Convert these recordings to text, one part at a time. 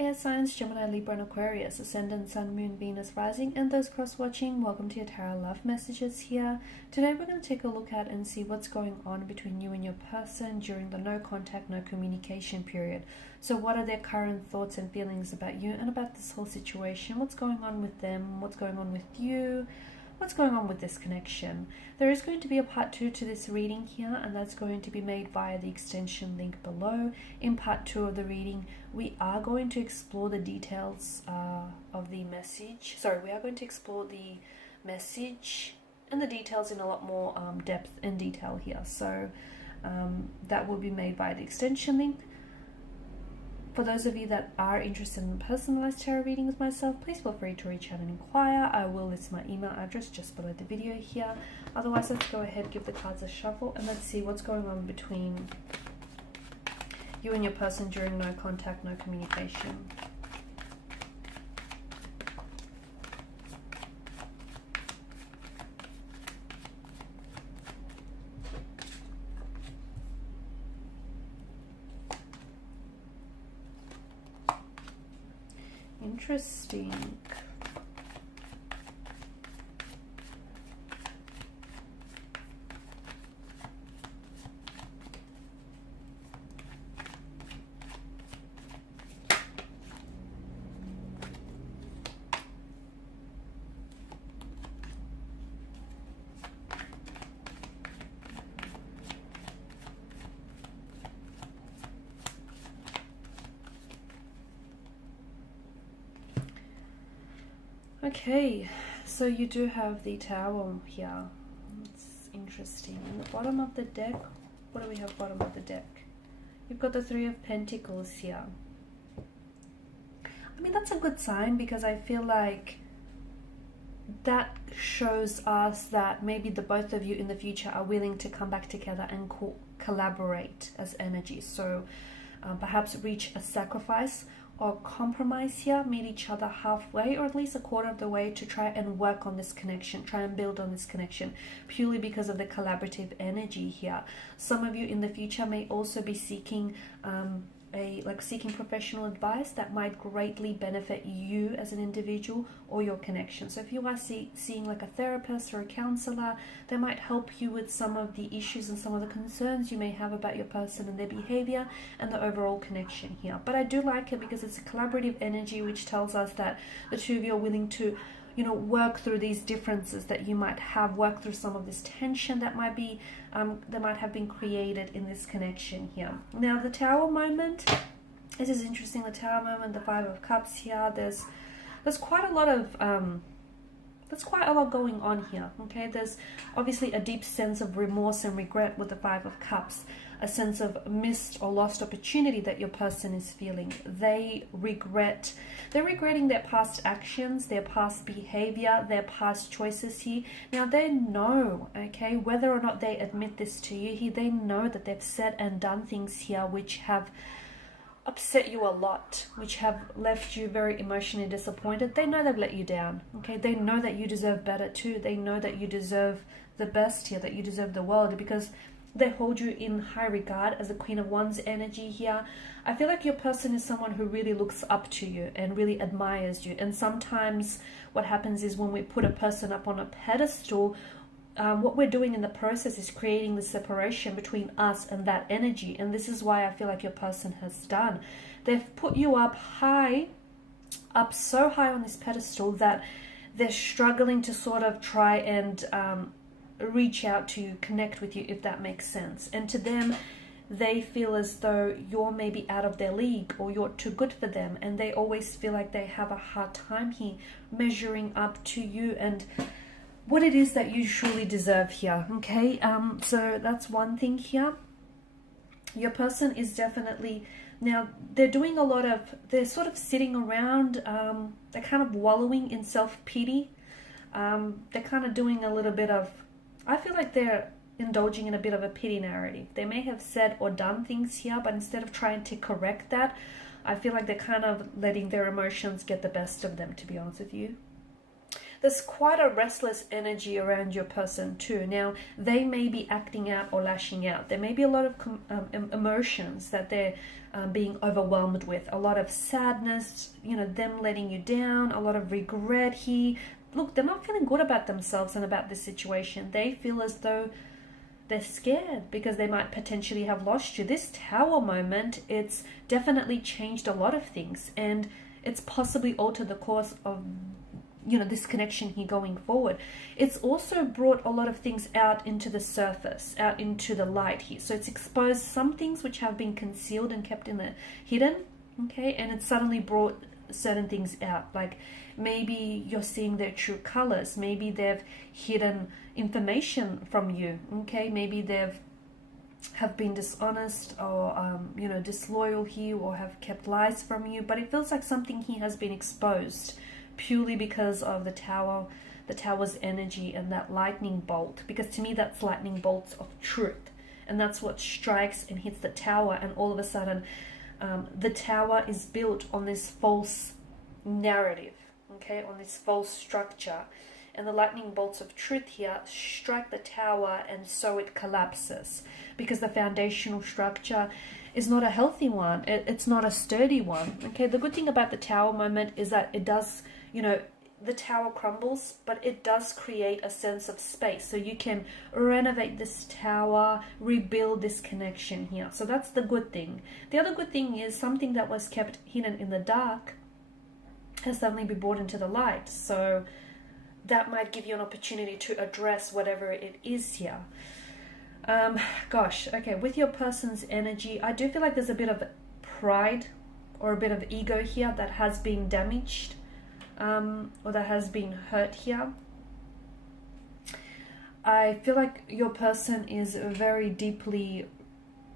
air signs, Gemini, Libra and Aquarius, Ascendant, Sun, Moon, Venus, Rising, and those cross-watching, welcome to your Tarot Love Messages here. Today we're going to take a look at and see what's going on between you and your person during the no contact, no communication period. So what are their current thoughts and feelings about you and about this whole situation? What's going on with them? What's going on with you? What's going on with this connection? There is going to be a part 2 to this reading here, and that's going to be made via the extension link below. In part 2 of the reading, we are going to explore the details of the message. We are going to explore the message and the details in a lot more depth and detail here. So that will be made via the extension link. For those of you that are interested in personalized tarot reading with myself, please feel free to reach out and inquire. I will list my email address just below the video here. Otherwise, let's go ahead, give the cards a shuffle, and let's see what's going on between you and your person during no contact, no communication. Interesting. Okay, so you do have the Tower here. It's interesting. In the bottom of the deck, what do we have bottom of the deck? You've got the Three of Pentacles here. I mean, that's a good sign because I feel like that shows us that maybe the both of you in the future are willing to come back together and collaborate as energy. So perhaps reach a sacrifice or compromise here, meet each other halfway or at least a quarter of the way to try and work on this connection, try and build on this connection, purely because of the collaborative energy here. Some of you in the future may also be seeking seeking professional advice that might greatly benefit you as an individual or your connection. So if you are seeing like a therapist or a counselor, they might help you with some of the issues and some of the concerns you may have about your person and their behavior and the overall connection here. But I do like it because it's a collaborative energy, which tells us that the two of you are willing to, you know, work through these differences that you might have, work through some of this tension that might be that might have been created in this connection here. Now the Tower moment, this is interesting. The Tower moment, the Five of Cups here. There's quite a lot of going on here. Okay, there's obviously a deep sense of remorse and regret with the Five of Cups, a sense of missed or lost opportunity that your person is feeling. They're regretting their past actions, their past behavior, their past choices here. Now they know, okay, whether or not they admit this to you here, they know that they've said and done things here which have upset you a lot, which have left you very emotionally disappointed. They know they've let you down. Okay, they know that you deserve better too. They know that you deserve the best here, that you deserve the world, because they hold you in high regard as the Queen of Wands energy here. I feel like your person is someone who really looks up to you and really admires you. And sometimes what happens is when we put a person up on a pedestal, what we're doing in the process is creating the separation between us and that energy. And this is why I feel like your person has done. They've put you up high, up so high on this pedestal that they're struggling to sort of try and reach out to you, connect with you, if that makes sense. And to them, they feel as though you're maybe out of their league or you're too good for them. And they always feel like they have a hard time here measuring up to you and what it is that you truly deserve here. Okay, so that's one thing here. Your person is definitely, now they're doing a lot of, they're sort of sitting around, they're kind of wallowing in self-pity. They're kind of doing a little bit of, I feel like they're indulging in a bit of a pity narrative. They may have said or done things here, but instead of trying to correct that, I feel like they're kind of letting their emotions get the best of them, to be honest with you. there's quite a restless energy around your person too. Now, they may be acting out or lashing out. There may be a lot of emotions that they're being overwhelmed with. A lot of sadness, you know, them letting you down, a lot of regret here. Look, they're not feeling good about themselves and about this situation. They feel as though they're scared because they might potentially have lost you. This Tower moment, it's definitely changed a lot of things, and it's possibly altered the course of, you know, this connection here going forward. It's also brought a lot of things out into the surface, out into the light here. So it's exposed some things which have been concealed and kept in the hidden, okay, and it's suddenly brought certain things out. Like maybe you're seeing their true colors, maybe they've hidden information from you, okay, maybe they've have been dishonest or you know, disloyal here, or have kept lies from you. But it feels like something here has been exposed purely because of the Tower's energy and that lightning bolt, because to me that's lightning bolts of truth, and that's what strikes and hits the Tower. And all of a sudden the Tower is built on this false narrative, okay, on this false structure, and the lightning bolts of truth here strike the Tower, and so it collapses because the foundational structure is not a healthy one. It's not a sturdy one, okay. The good thing about the Tower moment is that it does, you know, the Tower crumbles, but it does create a sense of space, so you can renovate this Tower, rebuild this connection here. So that's the good thing. The other good thing is something that was kept hidden in the dark has suddenly been brought into the light, so that might give you an opportunity to address whatever it is here. Gosh, okay, with your person's energy, I do feel like there's a bit of pride or a bit of ego here that has been damaged, or that has been hurt here. I feel like your person is very deeply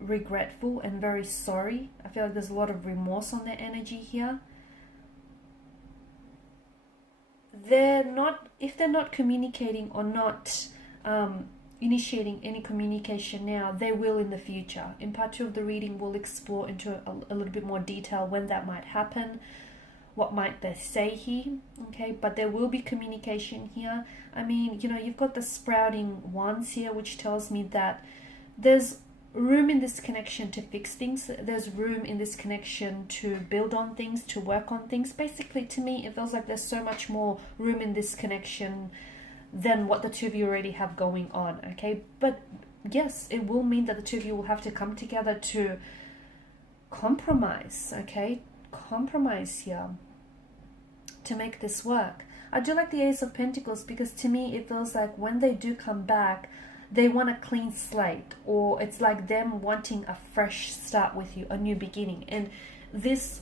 regretful and very sorry. I feel like there's a lot of remorse on their energy here. If they're not communicating or not initiating any communication now, they will in the future. In part 2 of the reading, we'll explore into a little bit more detail when that might happen, what might they say here, okay, but there will be communication here. I mean, you know, you've got the sprouting wands here, which tells me that there's room in this connection to fix things. There's room in this connection to build on things, to work on things. Basically, to me, it feels like there's so much more room in this connection than what the two of you already have going on, okay. But yes, it will mean that the two of you will have to come together to compromise, okay, compromise here to make this work. I do like the Ace of Pentacles, because to me it feels like when they do come back, they want a clean slate, or it's like them wanting a fresh start with you, a new beginning. And this,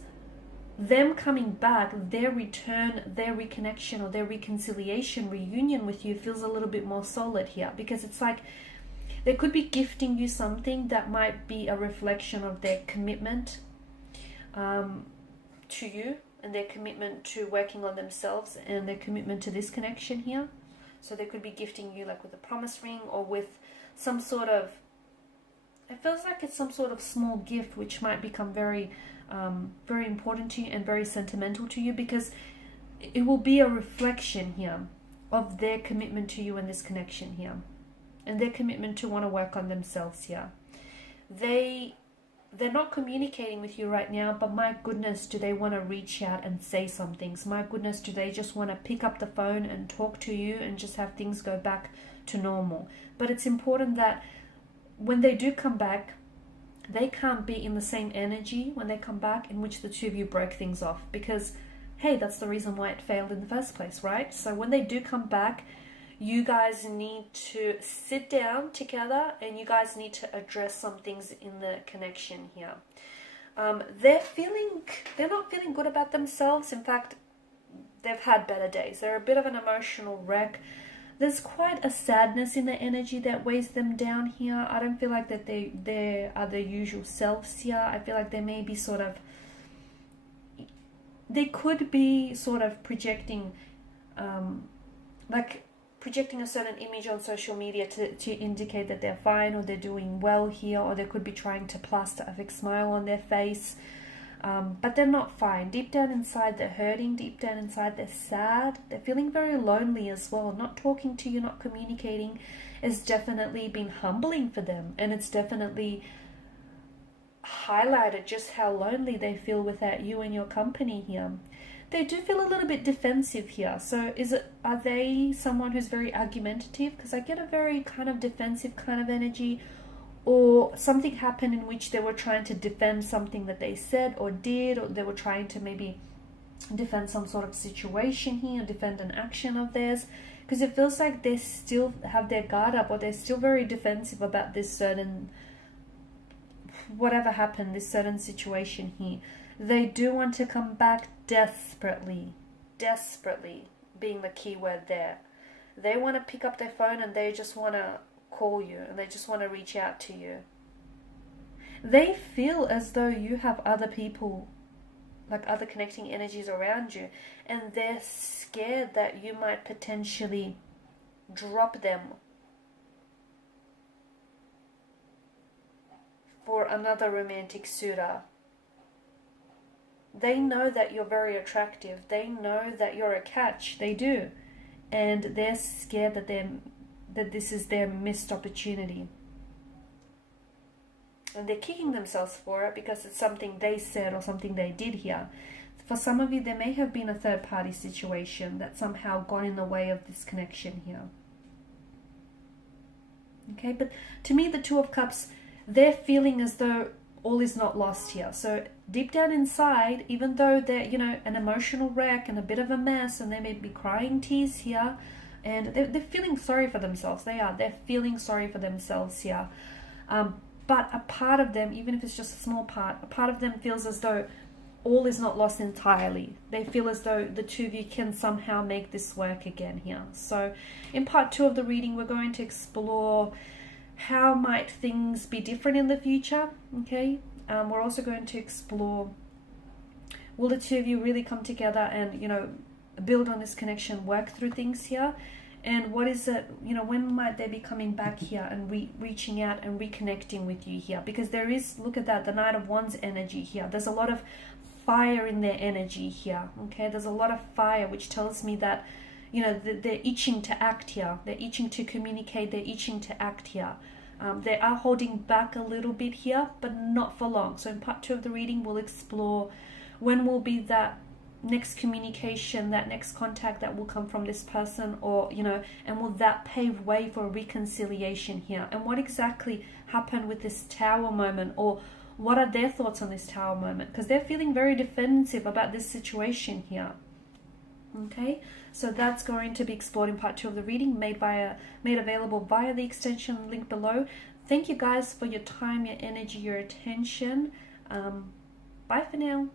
them coming back, their return, their reconnection, or their reconciliation, reunion with you feels a little bit more solid here, because it's like they could be gifting you something that might be a reflection of their commitment to you, and their commitment to working on themselves, and their commitment to this connection here. So they could be gifting you like with a promise ring, or with some sort of, it feels like it's some sort of small gift which might become very very important to you and very sentimental to you, because it will be a reflection here of their commitment to you in this connection here, and their commitment to want to work on themselves here. They're not communicating with you right now, but my goodness, do they want to reach out and say some things? My goodness, do they just want to pick up the phone and talk to you and just have things go back to normal? But it's important that when they do come back, they can't be in the same energy when they come back in which the two of you broke things off, because hey, that's the reason why it failed in the first place, right? So when they do come back, you guys need to sit down together, and you guys need to address some things in the connection here. They're not feeling good about themselves. In fact, they've had better days. They're a bit of an emotional wreck. There's quite a sadness in their energy that weighs them down here. I don't feel like that they are their usual selves here. I feel like they may be they could be sort of projecting projecting a certain image on social media to indicate that they're fine or they're doing well here, or they could be trying to plaster a fake smile on their face. but they're not fine. Deep down inside, they're hurting. Deep down inside, they're sad. They're feeling very lonely as well. Not talking to you, not communicating has definitely been humbling for them. And it's definitely highlighted just how lonely they feel without you and your company here. They do feel a little bit defensive here. So are they someone who's very argumentative? Because I get a very kind of defensive kind of energy. Or something happened in which they were trying to defend something that they said or did, or they were trying to maybe defend some sort of situation here, defend an action of theirs, because it feels like they still have their guard up, or they're still very defensive about this certain, whatever happened, this certain situation here. They do want to come back desperately being the key word there. They want to pick up their phone and they just want to call you, and they just want to reach out to you. They feel as though you have other people, like other connecting energies around you, and they're scared that you might potentially drop them for another romantic suitor. They know that you're very attractive. They know that you're a catch. They do. And they're scared that this is their missed opportunity. And they're kicking themselves for it because it's something they said or something they did here. For some of you, there may have been a third-party situation that somehow got in the way of this connection here. Okay, but to me, the Two of Cups, they're feeling as though all is not lost here. So deep down inside, even though they're, an emotional wreck and a bit of a mess, and they may be crying tears here, and they're feeling sorry for themselves. They're feeling sorry for themselves here. But a part of them, even if it's just a small part, a part of them feels as though all is not lost entirely. They feel as though the two of you can somehow make this work again here. So in part 2 of the reading, we're going to explore how might things be different in the future. Okay. We're also going to explore, will the two of you really come together and, build on this connection, work through things here? And what is it, when might they be coming back here and reaching out and reconnecting with you here? Because there is, look at that, the Knight of Wands energy here. There's a lot of fire in their energy here, okay? There's a lot of fire, which tells me that, they're itching to act here. They're itching to communicate. They're itching to act here. They are holding back a little bit here, but not for long. So in part 2 of the reading, we'll explore when will be that next communication, that next contact that will come from this person, or and will that pave way for reconciliation here? And what exactly happened with this Tower moment, or what are their thoughts on this Tower moment? Because they're feeling very defensive about this situation here. Okay, so that's going to be explored in part 2 of the reading, made available via the extension link below. Thank you guys for your time, your energy, your attention. Bye for now.